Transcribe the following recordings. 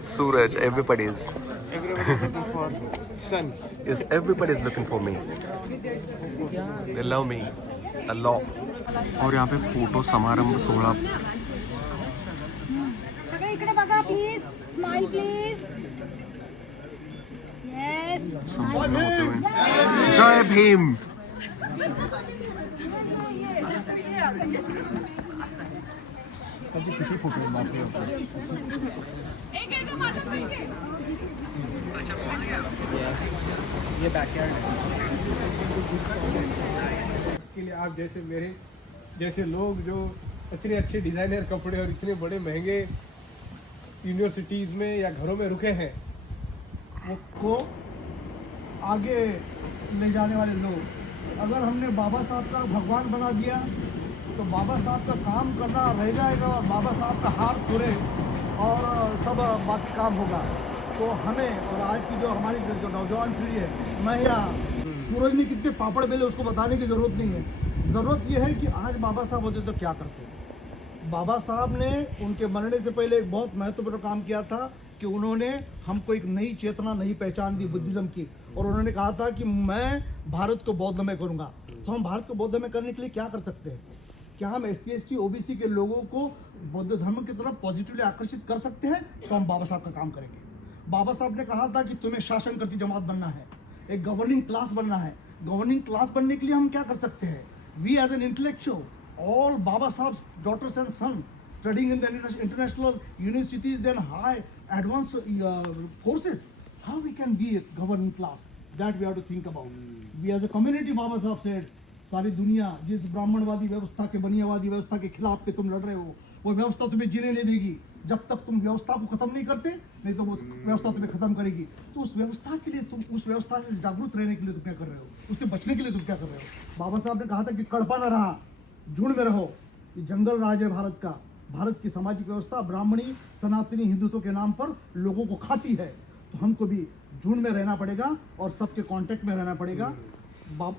Suraj, everybody's. looking for sun. Yes, everybody's looking for me. They love me a lot. और यहाँ पे photo समारंभ 16 सगळे इकडे बघा प्लीज स्माइल प्लीज यस संपन्न होते हुए। जय भीम। ये बैकयार्ड के लिए आप जैसे मेरे जैसे लोग जो इतने अच्छे डिजाइनर कपड़े और इतने बड़े महंगे यूनिवर्सिटीज़ में या घरों में रुके हैं वो आगे ले जाने वाले लोग, अगर हमने बाबा साहब का भगवान बना दिया तो बाबा साहब का काम करना रह जाएगा और बाबा साहब का हाथ तुरे और सब बाकी काम होगा। तो हमें और आज की जो हमारी जो नौजवान पीढ़ी है, मैं या सूरज ने कितने पापड़ बेले उसको बताने की ज़रूरत नहीं है। ज़रूरत यह है कि आज बाबा साहब होते तो क्या करते हैं। बाबा साहब ने उनके मरने से पहले एक बहुत महत्वपूर्ण काम किया था कि उन्होंने हमको एक नई चेतना, नई पहचान दी बुद्धिज़्म की, और उन्होंने कहा था कि मैं भारत को बौद्धमय करूँगा। तो हम भारत को बौद्धमय करने के लिए क्या कर सकते हैं? क्या हम SC ST OBC के लोगों को बौद्ध धर्म की तरफ पॉजिटिवली आकर्षित कर सकते हैं? तो हम बाबा साहब का काम करेंगे। बाबा साहब ने कहा था कि तुम्हें शासन करती जमात बनना है, एक गवर्निंग क्लास बनना है। गवर्निंग क्लास बनने के लिए हम क्या कर सकते हैं? We as an intellectual, all Baba Sahib's daughters and sons studying in the international universities, then high advanced courses, how we can be a governing class? That we have to think about. We as a community, Baba Sahib said, सारी दुनिया जिस ब्राह्मणवादी व्यवस्था के, बनियावादी व्यवस्था के खिलाफ के तुम लड़ रहे हो, वो व्यवस्था तुम्हें जीने नहीं देगी जब तक तुम व्यवस्था को खत्म नहीं करते, नहीं तो वो व्यवस्था तुम्हें खत्म करेगी। तो उस व्यवस्था के लिए तुम, उस व्यवस्था से जागरूक रहने के लिए तुम क्या कर रहे हो, उससे बचने के लिए तुम क्या कर रहे हो? बाबा साहब ने कहा था कि कड़पा न रहा, झुंड में रहो। ये जंगल राज है भारत का। भारत की सामाजिक व्यवस्था ब्राह्मणी सनातनी हिंदुत्व के नाम पर लोगों को खाती है। तो हमको भी झुंड में रहना पड़ेगा और सबके कांटेक्ट में रहना पड़ेगा।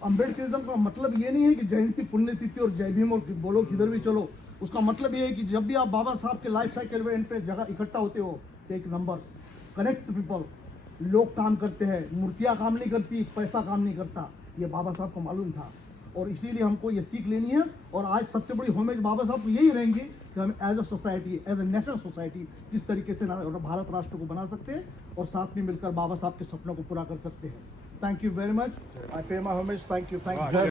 अम्बेडकरिज्म का मतलब ये नहीं है कि जयंती, पुण्यतिथि और जय भीम और बोलो किधर भी चलो। उसका मतलब ये है कि जब भी आप बाबा साहब के लाइफ साइकिल में पे जगह इकट्ठा होते हो, टेक नंबर, कनेक्ट पीपल। लोग काम करते हैं, मूर्तियाँ काम नहीं करती, पैसा काम नहीं करता। ये बाबा साहब को मालूम था और इसीलिए हमको ये सीख लेनी है। और आज सबसे बड़ी होमेज बाबा साहब को यही रहेंगे कि हम as a society, as a national society किस तरीके से भारत राष्ट्र को बना सकते हैं और साथ में मिलकर बाबा साहब के सपनों को पूरा कर सकते हैं। Thank you very much. I pay my homage. Thank you.